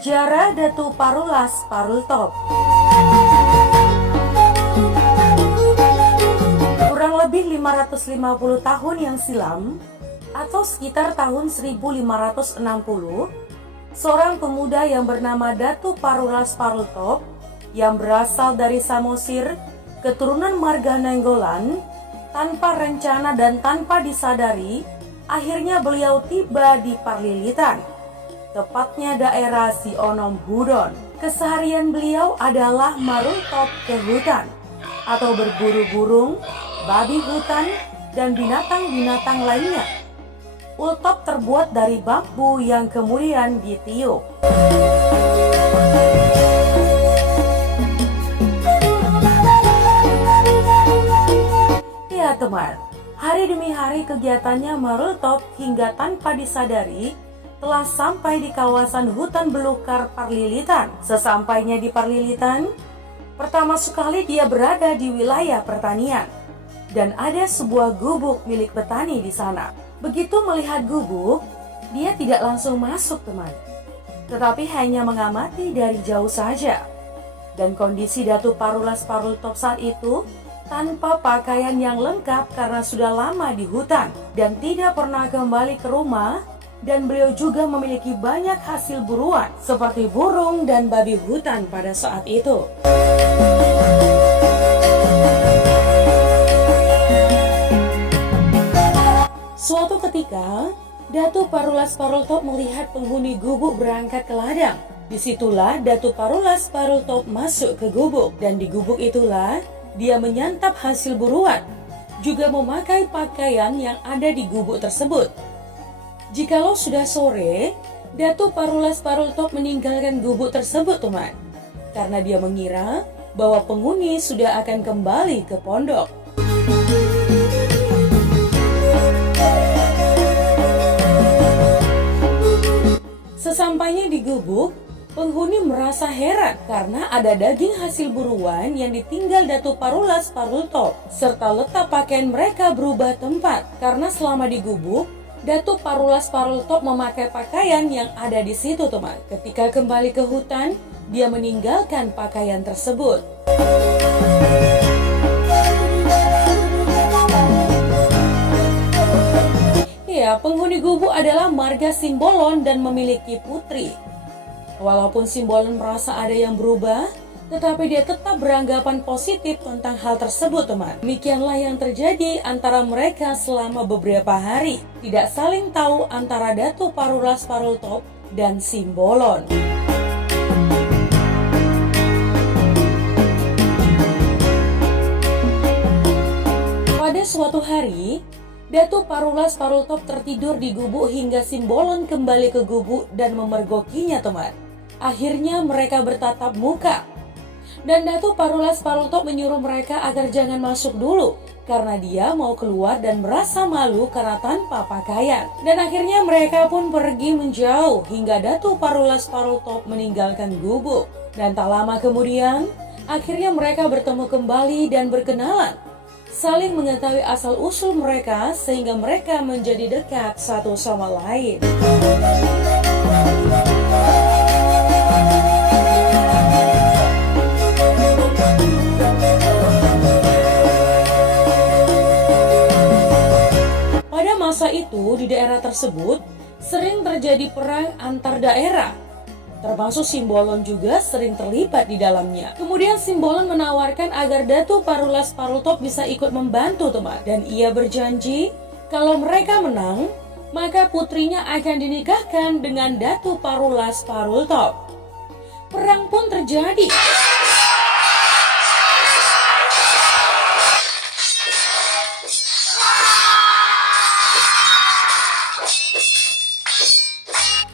Sejarah Datu Parulas Parultop. Kurang lebih 550 tahun yang silam, atau sekitar tahun 1560, seorang pemuda yang bernama Datu Parulas Parultop yang berasal dari Samosir, keturunan marga Nainggolan, tanpa rencana dan tanpa disadari, akhirnya beliau tiba di Parlilitan, tepatnya daerah Sionom Hudon. Keseharian beliau adalah marultop ke hutan atau berburu burung, babi hutan, dan binatang-binatang lainnya. Ultop terbuat dari bambu yang kemudian ditiup. Ya teman, hari demi hari kegiatannya marultop hingga tanpa disadari telah sampai di kawasan hutan belukar Parlilitan. Sesampainya di Parlilitan, pertama sekali dia berada di wilayah pertanian dan ada sebuah gubuk milik petani di sana. Begitu melihat gubuk, dia tidak langsung masuk teman, tetapi hanya mengamati dari jauh saja. Dan kondisi Datu Parulas Parultop saat itu tanpa pakaian yang lengkap karena sudah lama di hutan dan tidak pernah kembali ke rumah. Dan beliau juga memiliki banyak hasil buruan seperti burung dan babi hutan pada saat itu. Suatu ketika, Datu Parulas Parultop melihat penghuni gubuk berangkat ke ladang. Disitulah Datu Parulas Parultop masuk ke gubuk, dan di gubuk itulah dia menyantap hasil buruan, juga memakai pakaian yang ada di gubuk tersebut. Jikalau sudah sore, Datu Parulas Parultop meninggalkan gubuk tersebut teman, karena dia mengira bahwa penghuni sudah akan kembali ke pondok. Sesampainya di gubuk, penghuni merasa heran karena ada daging hasil buruan yang ditinggal Datu Parulas Parultop, serta letak pakaian mereka berubah tempat karena selama di gubuk, Datu Parulas Parultop memakai pakaian yang ada di situ teman. Ketika kembali ke hutan, dia meninggalkan pakaian tersebut. Ya, penghuni gubuk adalah marga Simbolon dan memiliki putri. Walaupun Simbolon merasa ada yang berubah, tetapi dia tetap beranggapan positif tentang hal tersebut teman. Demikianlah yang terjadi antara mereka selama beberapa hari. Tidak saling tahu antara Datu Parulas Parultop dan Simbolon. Pada suatu hari, Datu Parulas Parultop tertidur di gubuk hingga Simbolon kembali ke gubuk dan memergokinya teman. Akhirnya mereka bertatap muka. Dan Datu Parulas Parultop menyuruh mereka agar jangan masuk dulu karena dia mau keluar dan merasa malu karena tanpa pakaian. Dan akhirnya mereka pun pergi menjauh hingga Datu Parulas Parultop meninggalkan gubuk. Dan tak lama kemudian, akhirnya mereka bertemu kembali dan berkenalan, saling mengetahui asal-usul mereka sehingga mereka menjadi dekat satu sama lain. Masa itu di daerah tersebut sering terjadi perang antar daerah, termasuk Simbolon juga sering terlibat di dalamnya. Kemudian Simbolon menawarkan agar Datu Parulas Parultop bisa ikut membantu teman, dan ia berjanji kalau mereka menang maka putrinya akan dinikahkan dengan Datu Parulas Parultop. Perang pun terjadi.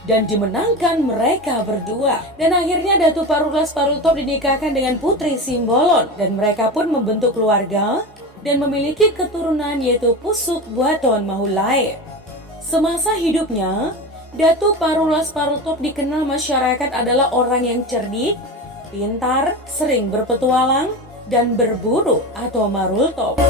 Dan dimenangkan mereka berdua. Dan akhirnya Datu Parulas Parultop dinikahkan dengan putri Simbolon. Dan mereka pun membentuk keluarga dan memiliki keturunan yaitu Pusuk Buaton Mahulae. Semasa hidupnya, Datu Parulas Parultop dikenal masyarakat adalah orang yang cerdik, pintar, sering berpetualang, dan berburu atau marultop.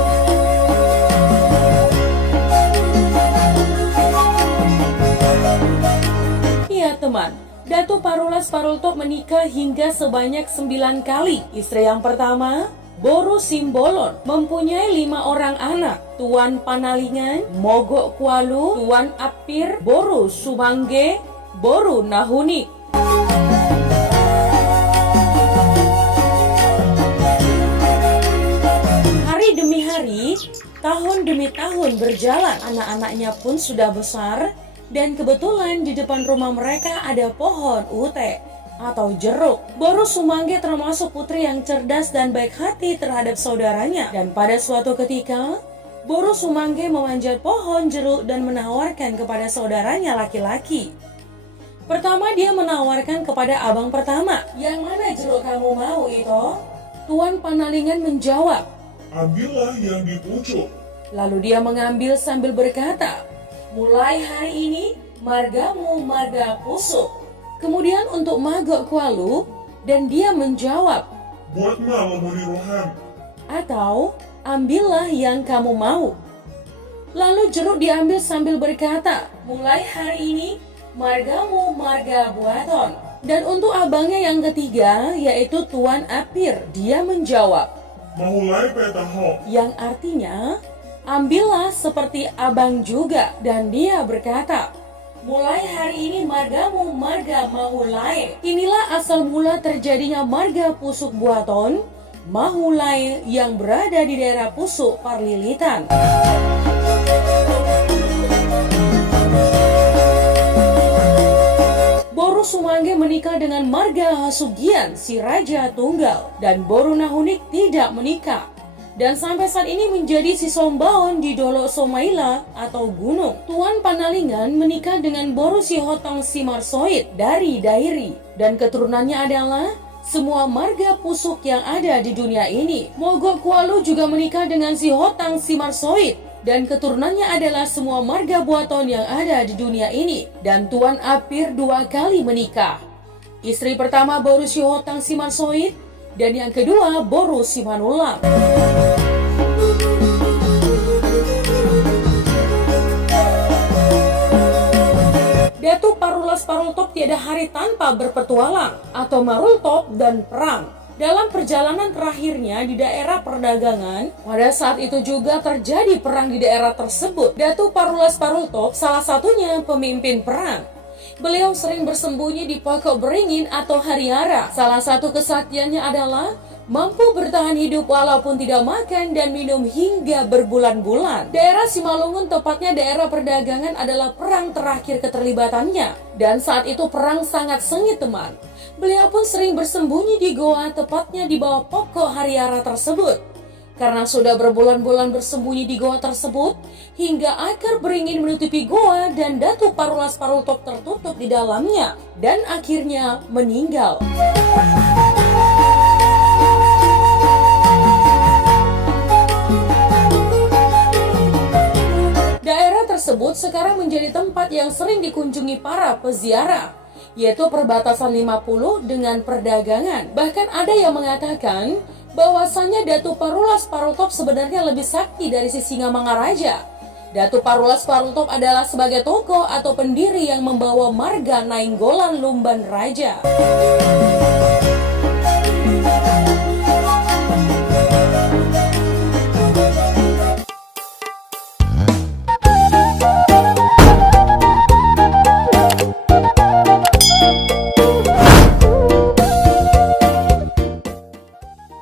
Iya teman, Datu Parulas Parultop menikah hingga sebanyak 9 kali. Istri yang pertama, Boru Simbolon, mempunyai 5 orang anak. Tuan Panalingan, Mogok Kualu, Tuan Apir, Boru Sumangge, Boru Nahunik. Hari demi hari, tahun demi tahun berjalan, anak-anaknya pun sudah besar. Dan kebetulan di depan rumah mereka ada pohon ute atau jeruk. Boru Sumangge termasuk putri yang cerdas dan baik hati terhadap saudaranya. Dan pada suatu ketika, Boru Sumangge memanjat pohon jeruk dan menawarkan kepada saudaranya laki-laki. Pertama dia menawarkan kepada abang pertama, "Yang mana jeruk kamu mau itu?" Tuan Panalingan menjawab, "Ambillah yang di pucuk." Lalu dia mengambil sambil berkata, "Mulai hari ini, margamu marga pusuk." Kemudian untuk Mogok Kualu, dan dia menjawab, "Buatlah lemuri rohan." Atau, "Ambillah yang kamu mau." Lalu jeruk diambil sambil berkata, "Mulai hari ini, margamu marga buaton." Dan untuk abangnya yang ketiga, yaitu Tuan Apir, dia menjawab, "Mahulai petaho." Yang artinya, "Ambillah seperti abang juga." Dan dia berkata, "Mulai hari ini margamu marga Mahulai." Inilah asal mula terjadinya marga Pusuk Buaton, Mahulai, yang berada di daerah Pusuk Parlilitan. Boru Sumangge menikah dengan marga Hasugian, si Raja Tunggal, dan Boru Nahunik tidak menikah. Dan sampai saat ini menjadi si Sombaon di Dolo Somaila atau gunung. Tuan Panalingan menikah dengan Boru Sihotong Simarsoid dari Dairi. Dan keturunannya adalah semua marga pusuk yang ada di dunia ini. Mogok Kualu juga menikah dengan Sihotang Simarsoid. Dan keturunannya adalah semua marga buaton yang ada di dunia ini. Dan Tuan Apir 2 kali menikah. Istri pertama Boru Sihotang Simarsoid, dan yang kedua Boru Simanulam. Datu Parulas Parultop tiada hari tanpa berpetualang atau marultop dan perang. Dalam perjalanan terakhirnya di daerah perdagangan, pada saat itu juga terjadi perang di daerah tersebut. Datu Parulas Parultop salah satunya pemimpin perang. Beliau sering bersembunyi di pokok beringin atau hariara. Salah satu kesaktiannya adalah mampu bertahan hidup walaupun tidak makan dan minum hingga berbulan-bulan. Daerah Simalungun, tepatnya daerah perdagangan, adalah perang terakhir keterlibatannya. Dan saat itu perang sangat sengit, teman. Beliau pun sering bersembunyi di goa, tepatnya di bawah pokok hariara tersebut. Karena sudah berbulan-bulan bersembunyi di goa tersebut, hingga akar beringin menutupi goa dan Datu Parulas Parultop tertutup di dalamnya, dan akhirnya meninggal. Daerah tersebut sekarang menjadi tempat yang sering dikunjungi para peziarah, yaitu perbatasan 50 dengan perdagangan. Bahkan ada yang mengatakan bahwasanya Datu Parulas Parultop sebenarnya lebih sakti dari si Singamangaraja. Datu Parulas Parultop adalah sebagai tokoh atau pendiri yang membawa marga Nainggolan Lumban Raja.